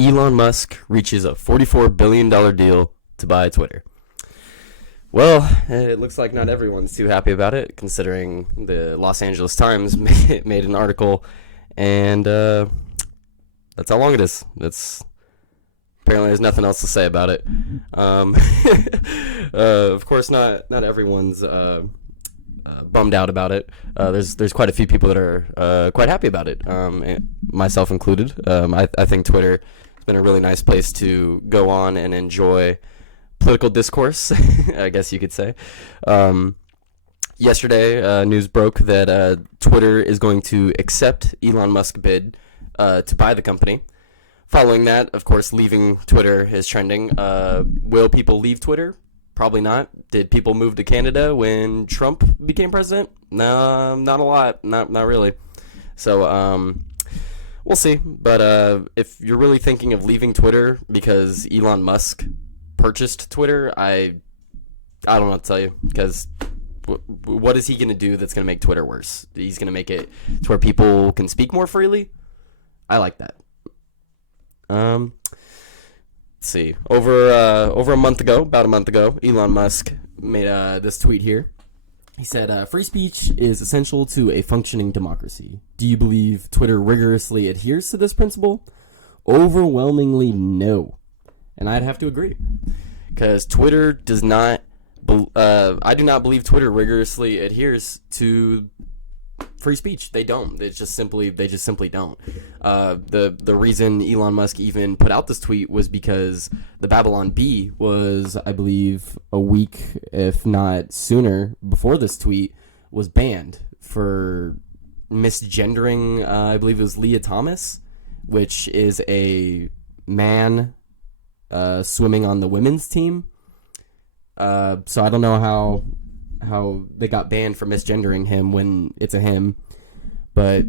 Elon Musk reaches a $44 billion deal to buy Twitter. Well, it looks like not everyone's too happy about it, considering the Los Angeles Times made an article, and that's how long it is. Apparently there's nothing else to say about it. Of course, not everyone's bummed out about it. There's quite a few people that are quite happy about it, myself included. I think Twitter has been a really nice place to go on and enjoy political discourse, I guess you could say. Yesterday, news broke that Twitter is going to accept Elon Musk's bid to buy the company. Following that, of course, leaving Twitter is trending. Will people leave Twitter? Probably not. Did people move to Canada when Trump became president? No, not a lot. Not really. So, we'll see. But if you're really thinking of leaving Twitter because Elon Musk purchased Twitter, I don't know what to tell you, because what is he going to do that's going to make Twitter worse? He's going to make it to where people can speak more freely? I like that. Let's see. About a month ago, Elon Musk made this tweet here. He said, free speech is essential to a functioning democracy. Do you believe Twitter rigorously adheres to this principle? Overwhelmingly no. And I'd have to agree, because Twitter does not. I do not believe Twitter rigorously adheres to free speech. They don't. They just simply don't. The reason Elon Musk even put out this tweet was because the Babylon Bee was, I believe, a week, if not sooner, before this tweet was banned for misgendering. I believe it was Leah Thomas, which is a man swimming on the women's team. So I don't know how they got banned for misgendering him when it's a him, but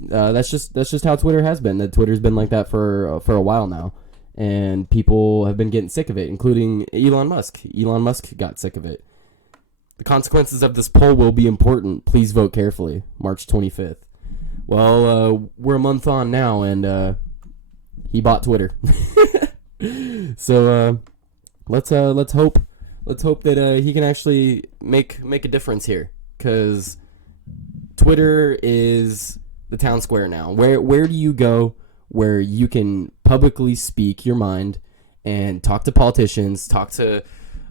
that's just how Twitter has been. That Twitter's been like that for a while now, and people have been getting sick of it, including Elon Musk. Elon Musk got sick of it. The consequences of this poll will be important. Please vote carefully. March 25th. Well, we're a month on now, and he bought Twitter. So let's hope that he can actually make a difference here, because Twitter is the town square now. Where do you go where you can publicly speak your mind and talk to politicians, talk to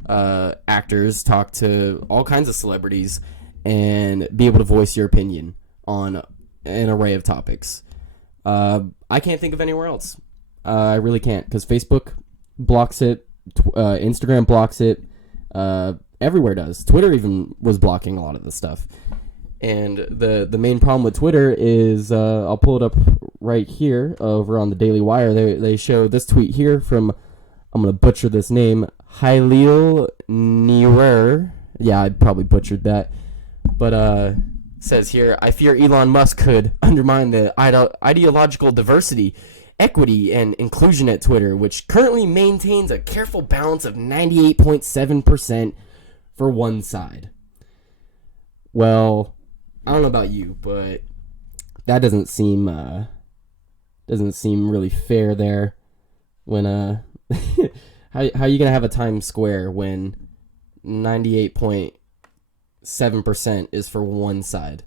actors, talk to all kinds of celebrities, and be able to voice your opinion on an array of topics? I can't think of anywhere else. I really can't, because Facebook blocks it, Instagram blocks it, everywhere does. Twitter even was blocking a lot of this stuff. And the main problem with Twitter is, I'll pull it up right here over on the Daily Wire. They show this tweet here from, I'm going to butcher this name, Halil Nirer. Yeah, I probably butchered that. But says here, I fear Elon Musk could undermine the ideological diversity, equity, and inclusion at Twitter, which currently maintains a careful balance of 98.7% for one side. Well, I don't know about you, but that doesn't seem really fair there. When how are you gonna have a Times Square when 98.7% is for one side?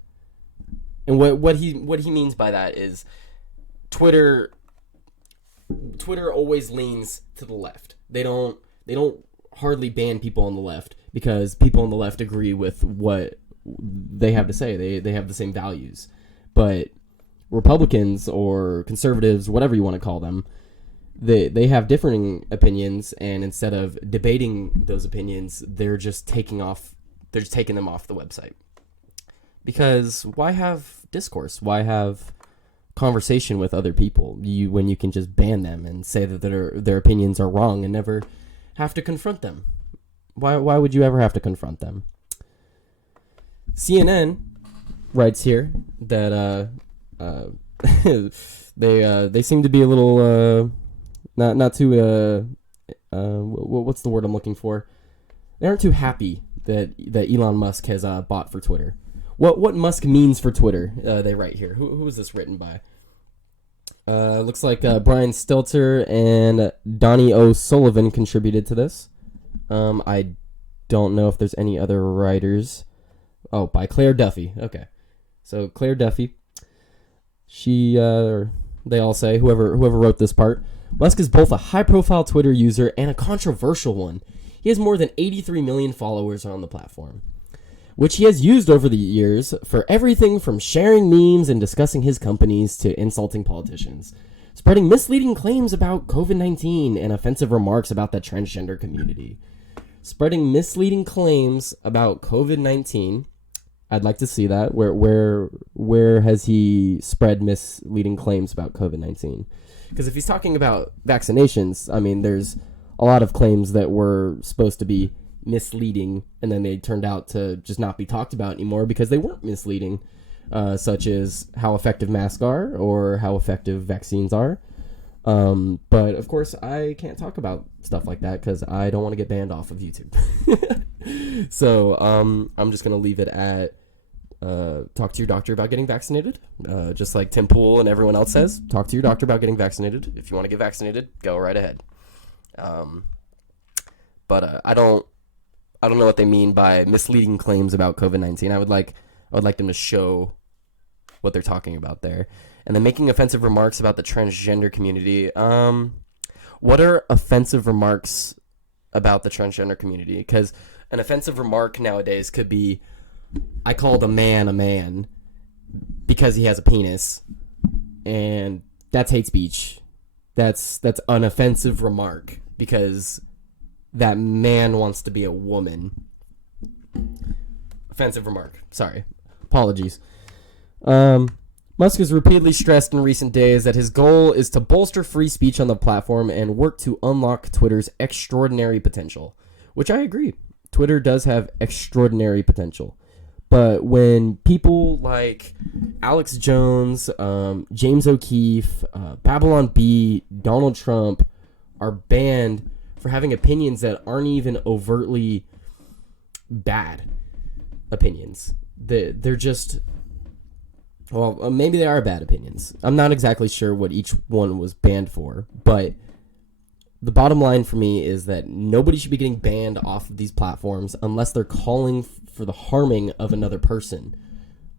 And what he means by that is Twitter always leans to the left. They don't hardly ban people on the left, because people on the left agree with what they have to say. They have the same values. But Republicans or conservatives, whatever you want to call them, they have differing opinions, and instead of debating those opinions, they're just taking them off the website. Because why have discourse? Why have conversation with other people when you can just ban them and say that their opinions are wrong and never have to confront them? Why would you ever have to confront them? CNN writes here that they seem to be a little not too what's the word I'm looking for? They aren't too happy that Elon Musk has bought for Twitter. What Musk means for Twitter, they write here. Who is this written by? Looks like Brian Stelter and Donnie O'Sullivan contributed to this. I don't know if there's any other writers. Oh, by Claire Duffy. Okay. So Claire Duffy, she, they all say, whoever wrote this part, Musk is both a high-profile Twitter user and a controversial one. He has more than 83 million followers on the platform, which he has used over the years for everything from sharing memes and discussing his companies to insulting politicians, spreading misleading claims about COVID-19 and offensive remarks about the transgender community. Spreading misleading claims about COVID-19. I'd like to see that. Where has he spread misleading claims about COVID-19? Because if he's talking about vaccinations, I mean, there's a lot of claims that were supposed to be misleading, and then they turned out to just not be talked about anymore because they weren't misleading, such as how effective masks are or how effective vaccines are. But of course, I can't talk about stuff like that because I don't want to get banned off of YouTube. So I'm just gonna leave it at talk to your doctor about getting vaccinated. Just like Tim Pool and everyone else says, talk to your doctor about getting vaccinated. If you want to get vaccinated, go right ahead. But I don't know what they mean by misleading claims about COVID-19. I would like them to show what they're talking about there. And then making offensive remarks about the transgender community. What are offensive remarks about the transgender community? Because an offensive remark nowadays could be, I called a man because he has a penis, and that's hate speech. That's an offensive remark because that man wants to be a woman. Offensive remark. Sorry. Apologies. Musk has repeatedly stressed in recent days that his goal is to bolster free speech on the platform and work to unlock Twitter's extraordinary potential, which I agree. Twitter does have extraordinary potential. But when people like Alex Jones, James O'Keefe, Babylon Bee, Donald Trump are banned for having opinions that aren't even overtly bad opinions, they're just... Well, maybe they are bad opinions. I'm not exactly sure what each one was banned for, but the bottom line for me is that nobody should be getting banned off of these platforms unless they're calling for the harming of another person.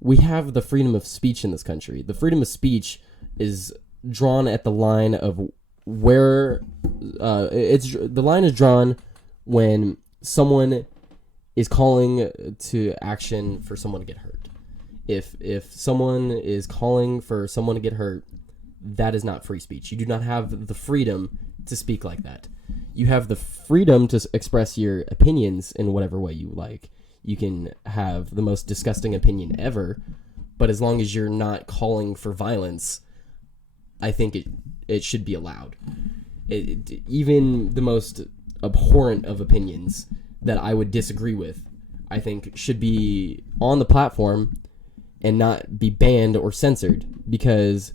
We have the freedom of speech in this country. The freedom of speech is drawn at the line of where the line is drawn when someone is calling to action for someone to get hurt. If someone is calling for someone to get hurt, that is not free speech. You do not have the freedom to speak like that. You have the freedom to express your opinions in whatever way you like. You can have the most disgusting opinion ever, but as long as you're not calling for violence, I think it should be allowed. Even the most abhorrent of opinions that I would disagree with, I think should be on the platform and not be banned or censored, because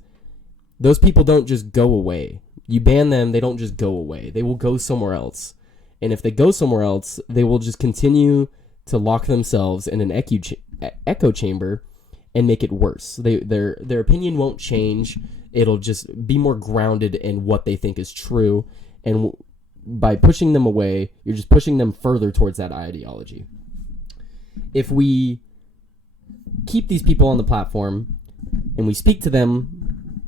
those people don't just go away. You ban them, they don't just go away. They will go somewhere else. And if they go somewhere else, they will just continue to lock themselves in an echo chamber and make it worse. Their opinion won't change. It'll just be more grounded in what they think is true. And by pushing them away, you're just pushing them further towards that ideology. If we keep these people on the platform and we speak to them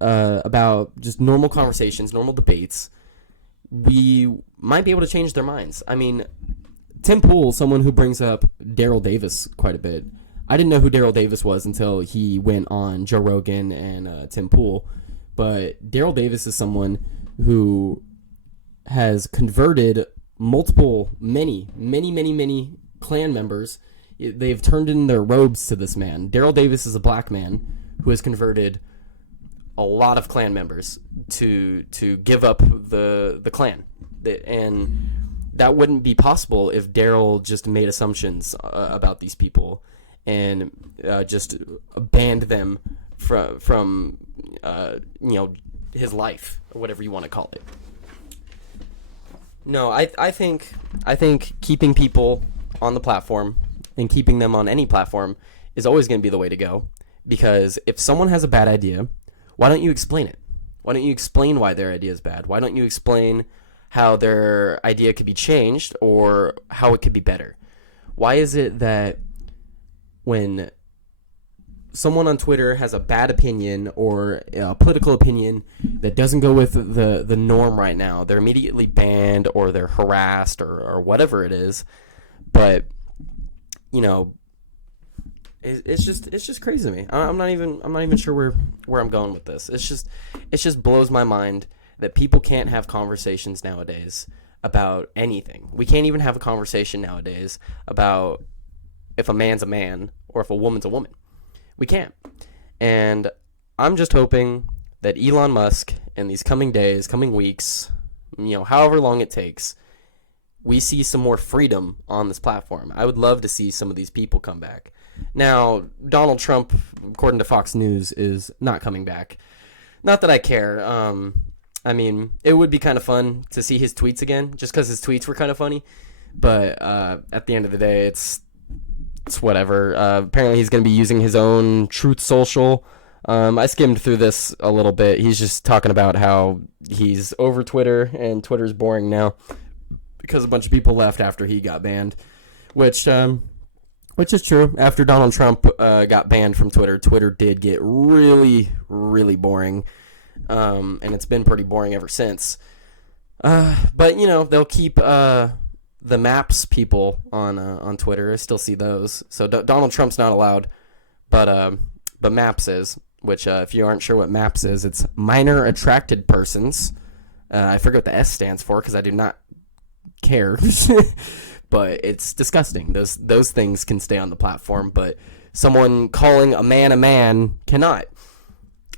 about just normal conversations, normal debates, we might be able to change their minds. I mean, Tim Pool, someone who brings up Daryl Davis quite a bit. I didn't know who Daryl Davis was until he went on Joe Rogan and Tim Pool. But Daryl Davis is someone who has converted many Klan members. They've turned in their robes to this man. Daryl Davis is a black man who has converted a lot of Klan members to give up the Klan. And that wouldn't be possible if Daryl just made assumptions about these people and just banned them from his life, or whatever you want to call it. No, I think keeping people on the platform and keeping them on any platform is always going to be the way to go. Because if someone has a bad idea, why don't you explain it? Why don't you explain why their idea is bad? Why don't you explain how their idea could be changed or how it could be better? Why is it that when someone on Twitter has a bad opinion or a political opinion that doesn't go with the norm right now, they're immediately banned or they're harassed or whatever it is? But, you know, it's just crazy to me. I'm not even sure where I'm going with this. It just blows my mind that people can't have conversations nowadays about anything. We can't even have a conversation nowadays about if a man's a man or if a woman's a woman. We can't. And I'm just hoping that Elon Musk in these coming days, coming weeks, however long it takes, we see some more freedom on this platform. I would love to see some of these people come back. Now, Donald Trump, according to Fox News, is not coming back. Not that I care. I mean, it would be kind of fun to see his tweets again, just because his tweets were kind of funny. But at the end of the day, it's whatever. Apparently, he's going to be using his own Truth Social. I skimmed through this a little bit. He's just talking about how he's over Twitter, and Twitter's boring now because a bunch of people left after he got banned, which is true. After Donald Trump got banned from Twitter, Twitter did get really, really boring, and it's been pretty boring ever since. But, they'll keep the Maps people on Twitter. I still see those. So Donald Trump's not allowed, but Maps is, which if you aren't sure what Maps is, it's Minor Attracted Persons. I forget what the S stands for because I do not care. But it's disgusting. Those things can stay on the platform, but someone calling a man cannot.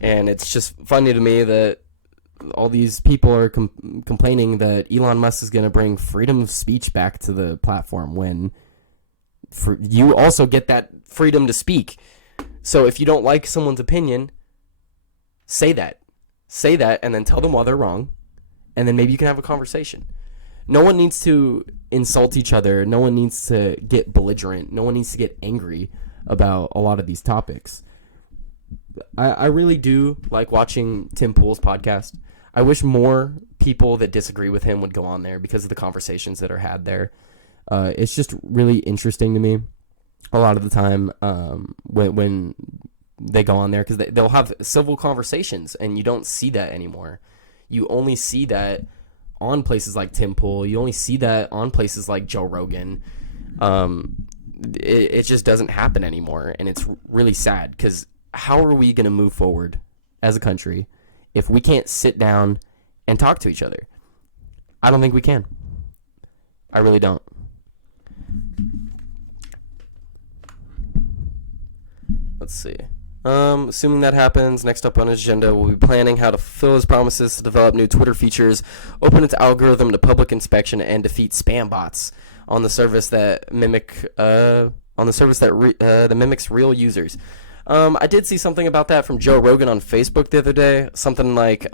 And it's just funny to me that all these people are complaining that Elon Musk is going to bring freedom of speech back to the platform when you also get that freedom to speak. So if you don't like someone's opinion, say that. Say that and then tell them why they're wrong, and then maybe you can have a conversation. No one needs to insult each other. No one needs to get belligerent. No one needs to get angry about a lot of these topics. I really do like watching Tim Pool's podcast. I wish more people that disagree with him would go on there because of the conversations that are had there. It's just really interesting to me a lot of the time when they go on there because they'll have civil conversations, and you don't see that anymore. You only see that on places like Tim Pool. You only see that on places like Joe Rogan. It just doesn't happen anymore, and it's really sad because how are we going to move forward as a country if we can't sit down and talk to each other? I don't think we can. I really don't. Let's see. Assuming that happens, next up on his agenda, we'll be planning how to fulfill his promises to develop new Twitter features, open its algorithm to public inspection, and defeat spam bots on the service that mimics real users. I did see something about that from Joe Rogan on Facebook the other day. Something like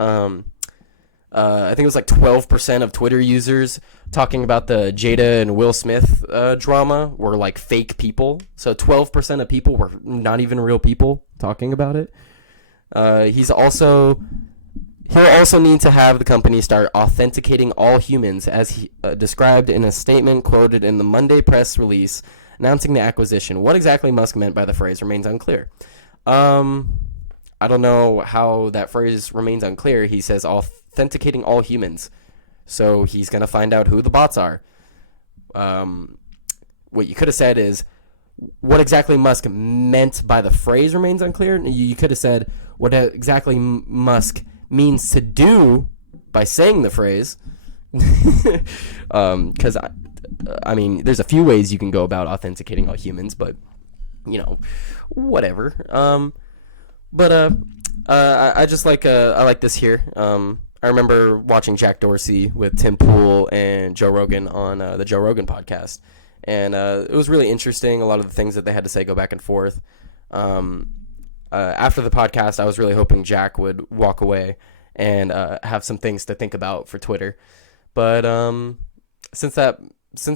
I think it was like 12% of Twitter users talking about the Jada and Will Smith drama were like fake people. So 12% of people were not even real people talking about it. He'll also need to have the company start authenticating all humans, as he described in a statement quoted in the Monday press release announcing the acquisition. What exactly Musk meant by the phrase remains unclear. I don't know how that phrase remains unclear. He says authenticating all humans. So he's going to find out who the bots are. What you could have said is, what exactly Musk meant by the phrase remains unclear. You could have said what exactly Musk means to do by saying the phrase. Because, I mean, there's a few ways you can go about authenticating all humans, but, whatever. I just like I like this here. I remember watching Jack Dorsey with Tim Pool and Joe Rogan on the Joe Rogan podcast, and it was really interesting. A lot of the things that they had to say go back and forth. After the podcast, I was really hoping Jack would walk away and have some things to think about for Twitter, but since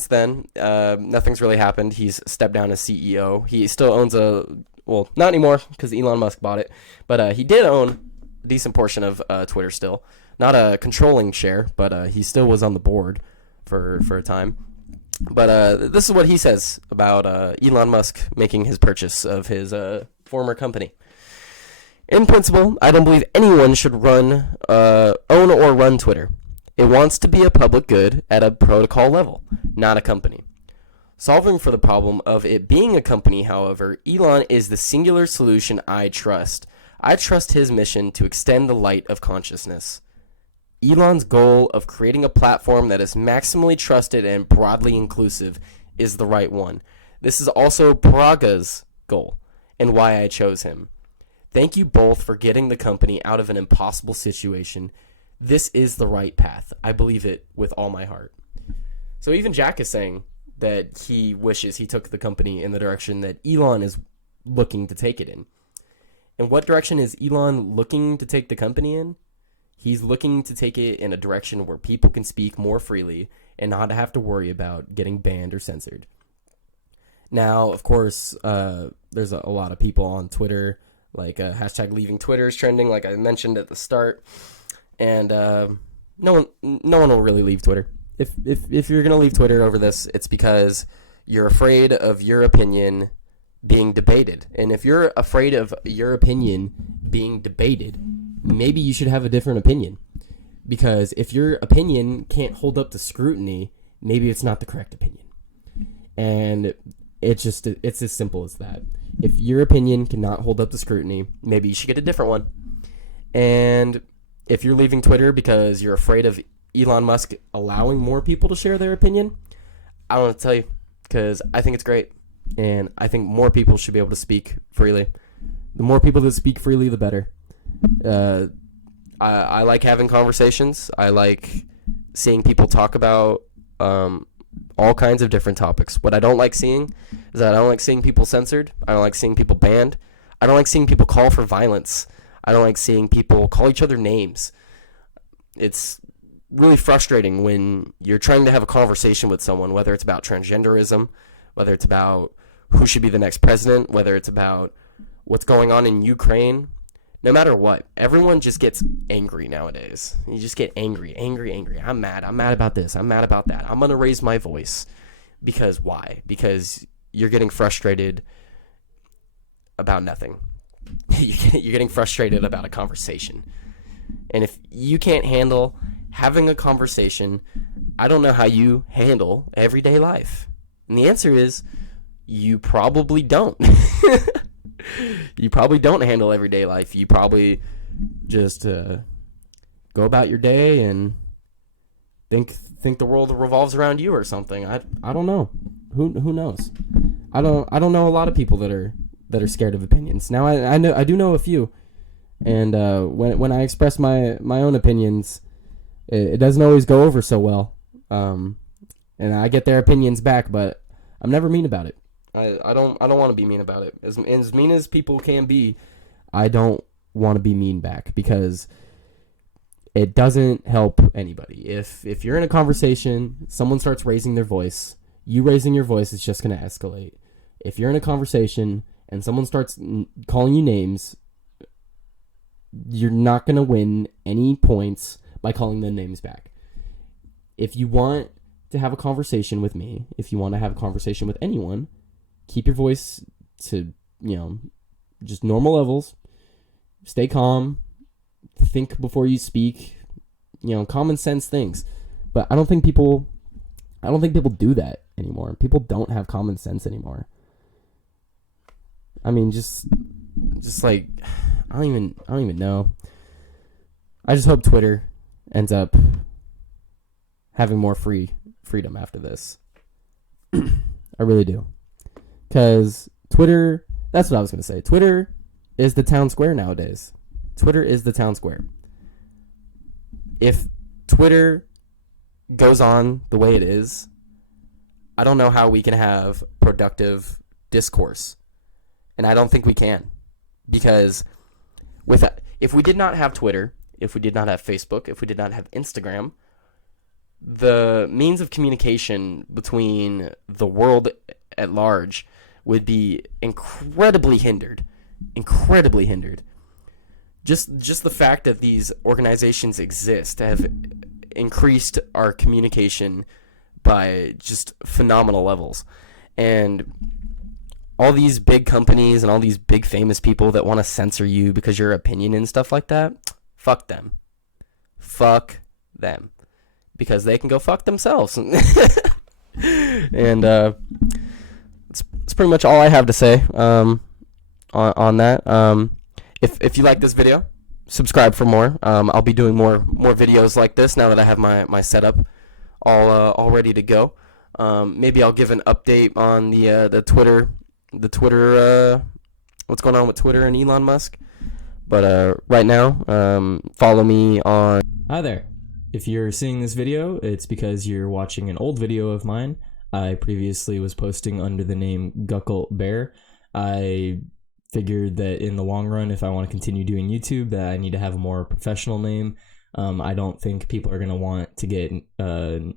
then, nothing's really happened. He's stepped down as CEO. He still owns not anymore because Elon Musk bought it, but he did own decent portion of Twitter still. Not a controlling share, but he still was on the board for a time. But this is what he says about Elon Musk making his purchase of his former company. In principle, I don't believe anyone should own or run Twitter. It wants to be a public good at a protocol level, not a company. Solving for the problem of it being a company, however, Elon is the singular solution I trust. I trust his mission to extend the light of consciousness. Elon's goal of creating a platform that is maximally trusted and broadly inclusive is the right one. This is also Paraga's goal, and why I chose him. Thank you both for getting the company out of an impossible situation. This is the right path. I believe it with all my heart. So even Jack is saying that he wishes he took the company in the direction that Elon is looking to take it in. And what direction is Elon looking to take the company in? He's looking to take it in a direction where people can speak more freely and not have to worry about getting banned or censored. Now, of course, there's a lot of people on Twitter, like hashtag leaving Twitter is trending, like I mentioned at the start. And no one will really leave Twitter. If you're going to leave Twitter over this, it's because you're afraid of your opinion being debated. And if you're afraid of your opinion being debated, maybe you should have a different opinion. Because if your opinion can't hold up to scrutiny, maybe it's not the correct opinion. And it's as simple as that. If your opinion cannot hold up to scrutiny, maybe you should get a different one. And if you're leaving Twitter because you're afraid of Elon Musk allowing more people to share their opinion, I don't know what to tell you, because I think it's great. And I think more people should be able to speak freely. The more people that speak freely, the better. I like having conversations. I like seeing people talk about all kinds of different topics. What I don't like seeing is that I don't like seeing people censored. I don't like seeing people banned. I don't like seeing people call for violence. I don't like seeing people call each other names. It's really frustrating when you're trying to have a conversation with someone, whether it's about transgenderism, whether it's about who should be the next president, whether it's about what's going on in Ukraine. No matter what, everyone just gets angry nowadays. You just get angry. I'm mad about this. I'm mad about that. I'm going to raise my voice. Because why? Because you're getting frustrated about nothing. You're getting frustrated about a conversation. And if you can't handle having a conversation, I don't know how you handle everyday life. And the answer is, you probably don't. You probably don't handle everyday life. You probably just go about your day and think the world revolves around you or something. I don't know. Who knows? I don't know a lot of people that are scared of opinions. Now I do know a few, and when I express my own opinions, it doesn't always go over so well. And I get their opinions back, but I'm never mean about it. I don't want to be mean about it. As mean as people can be, I don't want to be mean back, because it doesn't help anybody. If you're in a conversation, someone starts raising their voice, you raising your voice is just going to escalate. If you're in a conversation and someone starts calling you names, you're not going to win any points by calling them names back. If you want to have a conversation with me, if you want to have a conversation with anyone, keep your voice to, just normal levels. Stay calm. Think before you speak. Common sense things. But I don't think people do that anymore. People don't have common sense anymore. I mean, just like, I don't even know. I just hope Twitter ends up having more freedom after this. I really do. Because Twitter, that's what I was going to say. Twitter is the town square nowadays. Twitter is the town square. If Twitter goes on the way it is, I don't know how we can have productive discourse. And I don't think we can. Because if we did not have Twitter, if we did not have Facebook, if we did not have Instagram, the means of communication between the world at large would be incredibly hindered. just the fact that these organizations exist have increased our communication by just phenomenal levels. And all these big companies and all these big famous people that want to censor you because your opinion and stuff like that, fuck them. Fuck them. Because they can go fuck themselves. And it's pretty much all I have to say on that. If you like this video, subscribe for more. I'll be doing more videos like this now that I have my setup all ready to go. Maybe I'll give an update on the Twitter what's going on with Twitter and Elon Musk. But right now, follow me on. Hi there. If you're seeing this video, it's because you're watching an old video of mine. I previously was posting under the name Guckle Bear. I figured that in the long run, if I want to continue doing YouTube, that I need to have a more professional name. I don't think people are going to want to get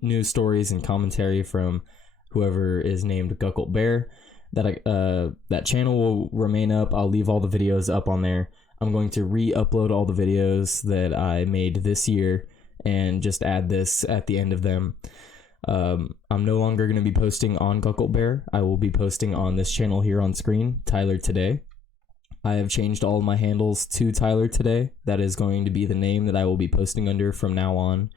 news stories and commentary from whoever is named Guckle Bear. That channel will remain up. I'll leave all the videos up on there. I'm going to re-upload all the videos that I made this year and just add this at the end of them. I'm no longer going to be posting on Guckle Bear. I will be posting on this channel here on screen, Tyler Today. I have changed all of my handles to Tyler Today. That is going to be the name that I will be posting under from now on.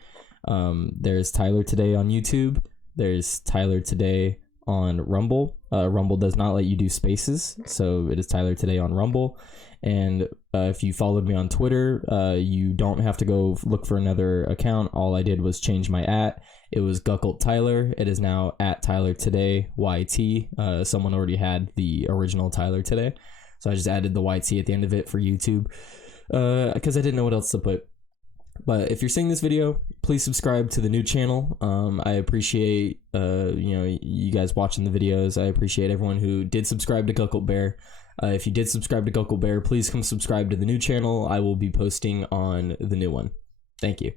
There's Tyler Today on YouTube. There's Tyler Today on Rumble. Rumble does not let you do spaces, so it is Tyler Today on Rumble. And if you followed me on Twitter, you don't have to go look for another account. All I did was change my @. It was Guckle Tyler. It is now @Tyler Today YT. Someone already had the original Tyler Today, so I just added the YT at the end of it for YouTube because I didn't know what else to put. But if you're seeing this video, please subscribe to the new channel. I appreciate you guys watching the videos. I appreciate everyone who did subscribe to Guckle Bear. If you did subscribe to Guckle Bear, please come subscribe to the new channel. I will be posting on the new one. Thank you.